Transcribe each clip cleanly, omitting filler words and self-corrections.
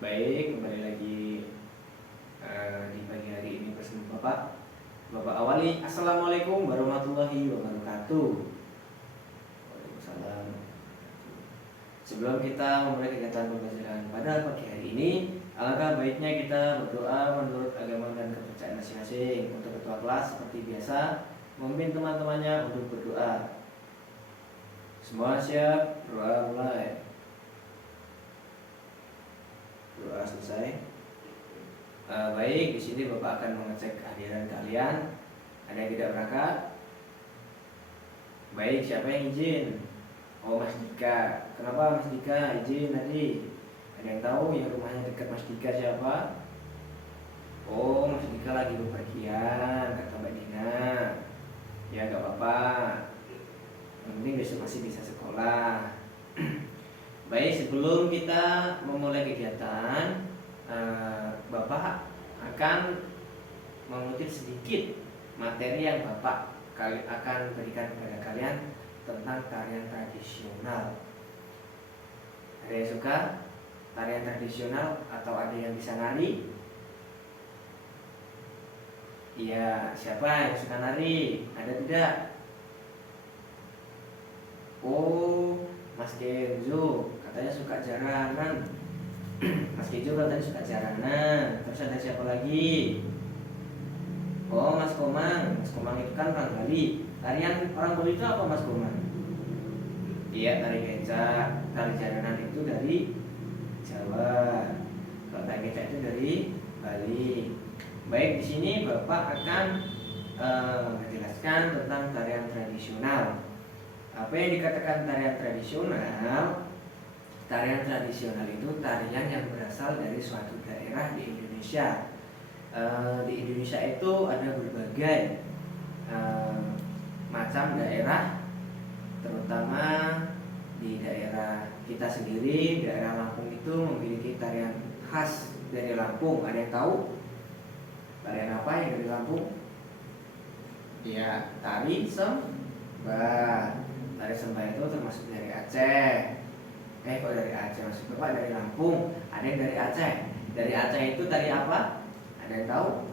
Baik, kembali lagi di pagi hari ini bersama Bapak. Bapak awali, Assalamualaikum warahmatullahi wabarakatuh. Waalaikumsalam. Sebelum kita memulai kegiatan pembelajaran pada pagi hari ini, alangkah baiknya kita berdoa menurut agama dan kepercayaan masing-masing. Untuk ketua kelas seperti biasa, memimpin teman-temannya untuk berdoa. Semua siap? Doa mulai. Doa selesai. Baik, di sini Bapak akan mengecek kehadiran kalian. Ada yang tidak berangkat? Baik, siapa yang izin? Oh, Mas Dika. Kenapa Mas Dika izin tadi? Ada yang tahu yang rumahnya dekat Mas Dika siapa? Oh, Mas Dika lagi bepergian, kata Mbak Dina. Ya, gak apa-apa. Yang penting besok masih bisa sekolah. Baik, sebelum kita memulai kegiatan, Bapak akan mengutip sedikit materi yang Bapak akan berikan kepada kalian tentang tarian tradisional. Ada yang suka tarian tradisional atau ada yang bisa nari? Iya, siapa yang suka nari? Ada tidak? Oh, Mas Kenzo katanya suka jaranan. Mas Kenzo katanya suka jaranan. Terus ada siapa lagi? Oh, Mas Komang. Mas Komang itu kan orang Bali. Tarian orang Bali itu apa, Mas Komang? Iya, tari kecak. Tari jaranan itu dari Jawa. Kalau tari kecak itu dari Bali. Baik, di sini Bapak akan menjelaskan tentang tarian tradisional. Apa yang dikatakan tarian tradisional? Tarian tradisional itu tarian yang berasal dari suatu daerah di Indonesia. Di Indonesia itu ada berbagai macam daerah, terutama di daerah kita sendiri, daerah Lampung itu memiliki tarian khas dari Lampung. Ada yang tahu tarian apa yang dari Lampung? Ya, tari sembah. Tari sembah itu termasuk dari Aceh. Kok dari Aceh? Maksud Bapak dari Lampung. Ada yang dari Aceh. Dari Aceh itu tari apa? Ada yang tahu?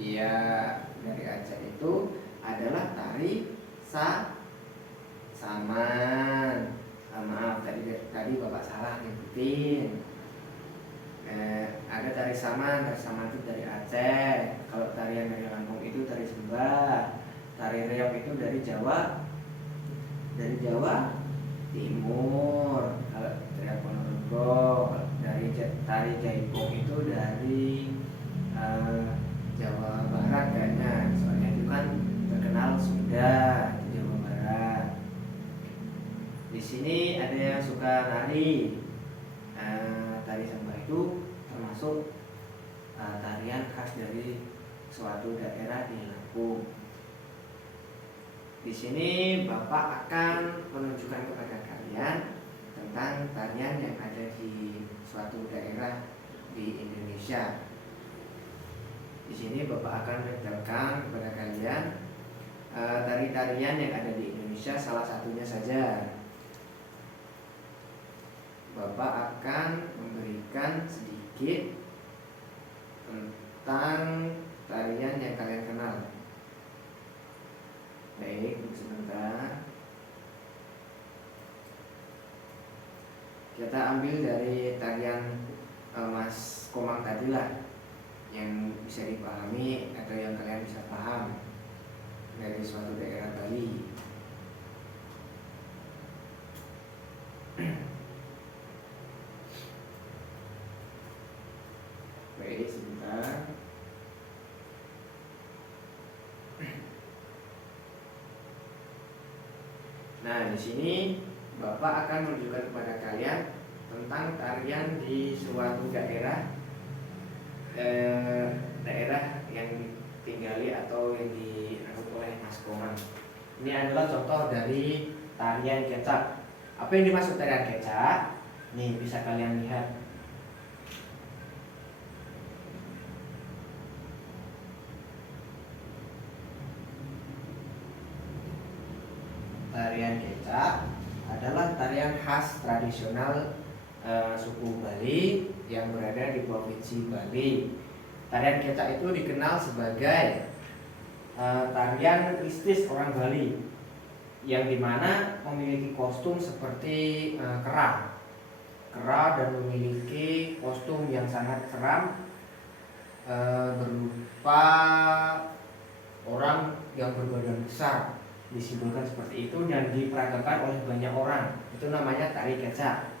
Iya, dari Aceh itu adalah tari saman. Maaf, tadi Bapak salah nyebutin. Ada tari saman. Tari saman itu dari Aceh. Kalau tarian dari Lampung itu tari sembah. Tari reog itu dari Jawa Timur. Kalau tari Ponorogo, dari tari jaipong itu dari Jawa Barat kayaknya. Soalnya itu kan terkenal sudah di Jawa Barat. Di sini ada yang suka nari. Tari sembah itu termasuk tarian khas dari suatu daerah di Lampung. Di sini Bapak akan menunjukkan kepada kalian tentang tarian yang ada di suatu daerah di Indonesia. Di sini Bapak akan menjelaskan kepada kalian tari-tarian yang ada di Indonesia, salah satunya saja. Bapak akan memberikan sedikit tentang tarian yang kalian kenal. Baik, sebentar. Kita ambil dari tarian Mas Komang tadi lah, yang bisa dipahami atau yang kalian bisa paham dari suatu daerah Bali. Baik, sebentar. Nah, di sini Bapak akan menunjukkan kepada kalian tentang tarian di suatu daerah yang ditinggali atau yang dirakut oleh Mas Komang. Ini adalah contoh dari tarian kecak. Apa yang dimaksud tarian kecak? Nih, bisa kalian lihat. Tarian kecak adalah tarian tarian khas tradisional suku Bali yang berada di Provinsi Bali. Tarian kecak itu dikenal sebagai tarian mistis orang Bali, yang dimana memiliki kostum seperti kera dan memiliki kostum yang sangat seram, berupa orang yang berbadan besar, disimbolkan seperti itu dan diperagakan oleh banyak orang. Itu namanya tari kecak.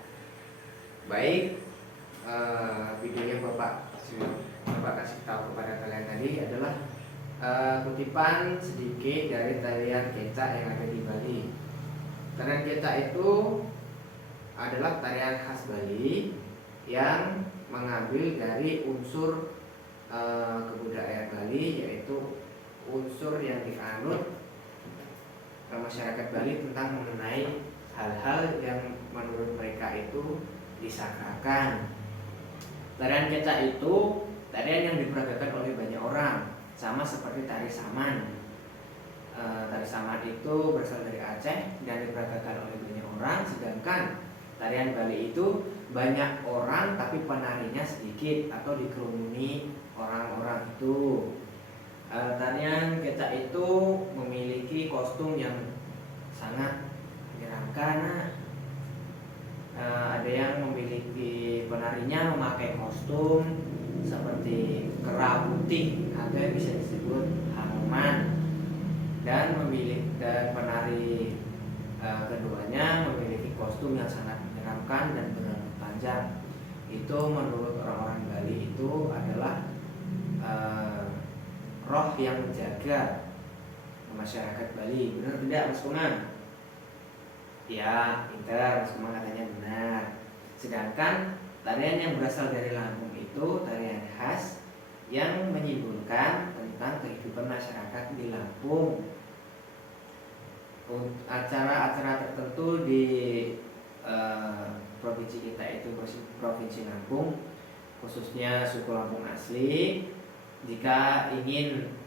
Baik, videonya Bapak kasih tahu kepada kalian tadi adalah kutipan sedikit dari tarian kecak yang ada di Bali. Tarian kecak itu adalah tarian khas Bali yang mengambil dari unsur kebudayaan Bali, yaitu unsur yang dianut masyarakat Bali tentang mengenai hal-hal yang menurut mereka itu disakrakan. Tarian kecak itu tarian yang diperagakan oleh banyak orang, sama seperti tari saman. Tari saman itu berasal dari Aceh dan diperagakan oleh banyak orang, sedangkan tarian Bali itu banyak orang tapi penarinya sedikit atau dikerumuni orang-orang itu. Tarian kecak itu memiliki kostum yang sangat menyeramkan. Ada yang memiliki penarinya memakai kostum seperti kera putih atau yang bisa disebut Hanuman, dan penari keduanya memiliki kostum yang sangat menyeramkan dan berambut panjang. Itu menurut orang-orang Bali itu adalah roh yang menjaga masyarakat Bali. Benar tidak, Mas Kuman? Ya, pintar, Mas Kuman katanya benar. Sedangkan tarian yang berasal dari Lampung itu tarian khas yang menyimbolkan tentang kehidupan masyarakat di Lampung. Acara-acara tertentu di provinsi kita itu Provinsi Lampung, khususnya suku Lampung asli, jika ingin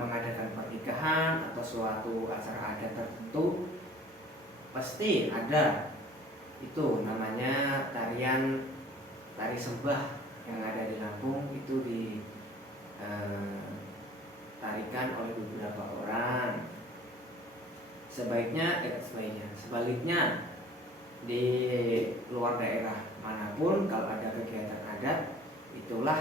mengadakan pernikahan atau suatu acara adat tertentu, pasti ada itu namanya tari sembah yang ada di Lampung. Itu ditarikan oleh beberapa orang. Sebaliknya di luar daerah manapun kalau ada kegiatan adat, itulah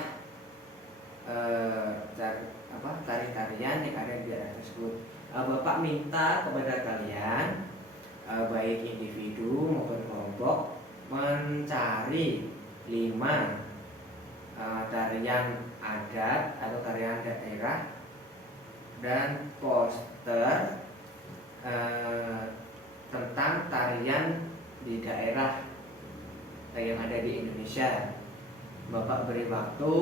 tari-tarian yang ada di daerah tersebut. Bapak minta kepada kalian, baik individu maupun kelompok, mencari 5 tarian adat atau tarian daerah dan poster tentang tarian di daerah yang ada di Indonesia. Bapak beri waktu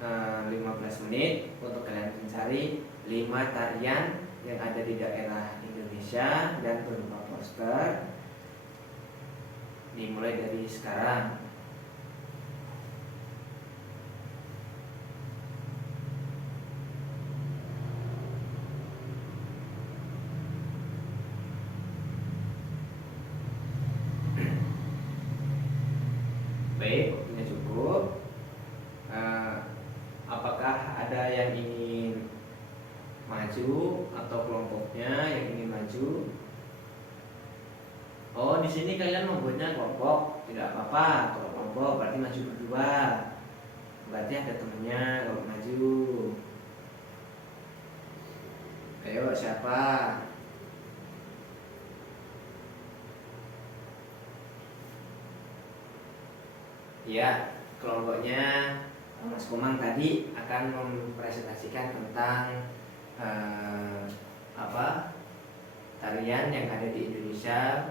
15 menit untuk kalian mencari 5 tarian yang ada di daerah Indonesia dan berupa poster, dimulai dari sekarang. Baik, waktunya cukup. Apakah ada yang ingin maju atau kelompoknya yang ingin maju? Oh, di sini kalian membuatnya kelompok, tidak apa-apa. Kalau kelompok berarti maju berdua, berarti ada temennya kalau maju. Ayo, siapa? Ya, kelompoknya Mas Komang tadi akan mempresentasikan tentang tarian yang ada di Indonesia,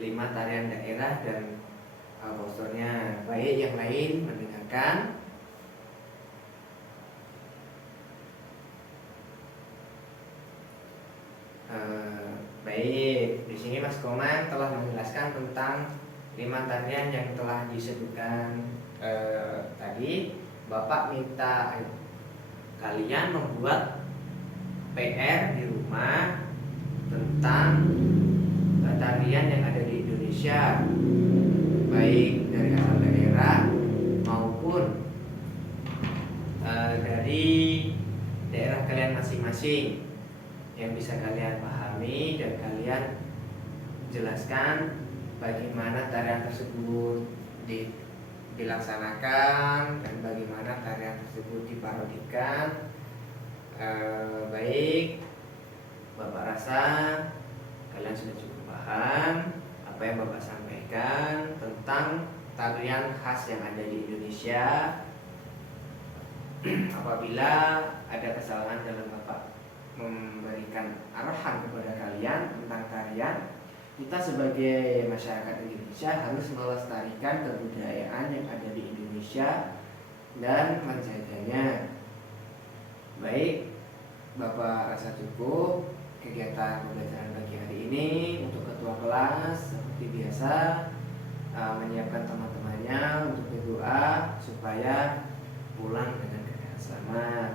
5 tarian daerah dan posternya. Baik, yang lain mendengarkan. Baik, di sini Mas Komang telah menjelaskan tentang 5 tarian yang telah disebutkan tadi. Bapak minta kalian membuat PR di rumah tentang masing-masing yang bisa kalian pahami dan kalian jelaskan bagaimana tarian tersebut dilaksanakan dan bagaimana tarian tersebut diparodikan. Baik, Bapak rasa kalian sudah cukup paham apa yang Bapak sampaikan tentang tarian khas yang ada di Indonesia. Apabila ada kesalahan dalam Bapak memberikan arahan kepada kalian tentang tarian, kita sebagai masyarakat Indonesia harus melestarikan kebudayaan yang ada di Indonesia dan menjaganya. Baik, Bapak rasa cukup kegiatan pembelajaran pagi hari ini. Untuk ketua kelas seperti biasa menyiapkan teman-temannya untuk berdoa supaya pulang dengan keadaan selamat.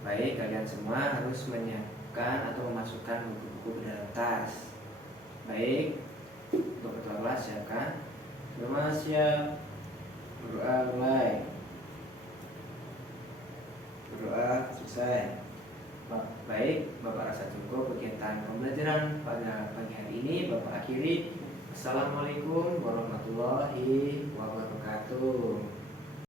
Baik, kalian semua harus menyiapkan atau memasukkan buku-buku ke dalam tas. Baik, untuk ketua kelas siapkan. Semua siap. Berdoa mulai. Berdoa selesai. Baik, Bapak rasa cukup kegiatan pembelajaran pada pagi hari ini. Bapak akhiri. Assalamualaikum warahmatullahi wabarakatuh.